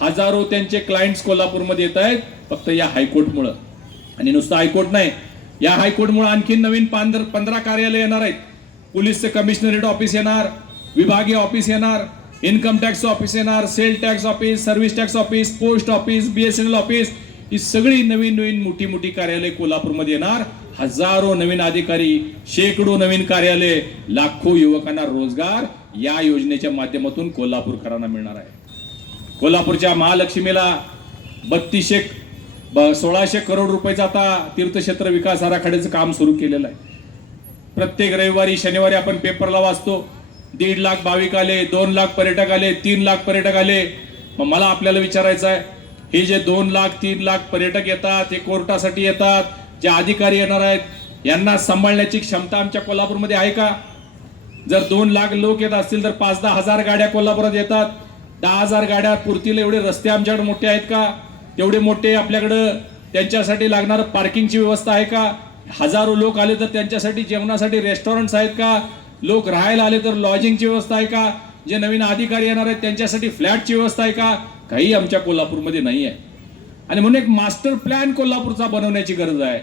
हजारो त्यांचे क्लायंट्स कोल्हापूरमध्ये येत आहेत फक्त या हायकोर्टमुळे. आणि नुसतं हायकोर्ट नाही, या हायकोर्टमुळे आणखी नवीन 15 कार्यालय येणार आहेत. पोलीसचे कमिशनरेट ऑफिस येणार, विभागीय ऑफिस येणार, इन्कम टॅक्स ऑफिस येणार, sale tax office, service tax office, post office, BSNL office, ही सगळी नवीन नवीन मोठी मोठी कार्यालय कोल्हापूरमध्ये येणार. हजारो नवीन अधिकारी, शेकडो नवीन कार्यालय, लाखो युवकांना रोजगार या योजनेच्या माध्यमातून कोल्हापूरकरांना मिळणार आहे. कोल्हापूरच्या महालक्ष्मीला 1600 करोड रुपयाचं आता तीर्थक्षेत्र विकास आराखड्याचं काम सुरू केलेलं आहे. प्रत्येक रविवारी शनिवारी आपण पेपरला वाचतो 1.5 लाख भाविक आले, 2 लाख पर्यटक आले, 3 लाख पर्यटक आले. मग मला आपल्याला विचारायचं आहे, हे जे 2 लाख 3 लाख पर्यटक येतात, हे कोर्टासाठी येतात, जे अधिकारी येणार आहेत, यांना सांभाळण्याची क्षमता आमच्या कोल्हापूरमध्ये आहे का? जर 2 लाख लोक येत असतील तर 5-10 हजार गाड्या कोल्हापुरात येतात. 10,000 गाड्या पुरतील एवढे रस्ते आमच्याकडे मोठे आहेत का? तेवढे मोठे आपल्याकडं त्यांच्यासाठी लागणारं पार्किंगची व्यवस्था आहे का? हजारो लोक आले तर त्यांच्यासाठी जेवणासाठी रेस्टॉरंट्स आहेत का? लोक राहायला आले तर लॉजिंगची व्यवस्था आहे का? जे नवीन अधिकारी येणार आहेत त्यांच्यासाठी फ्लॅटची व्यवस्था आहे का? काही आमच्या कोल्हापूरमध्ये नाही आहे. आणि म्हणून एक मास्टर प्लॅन कोल्हापूरचा बनवण्याची गरज आहे.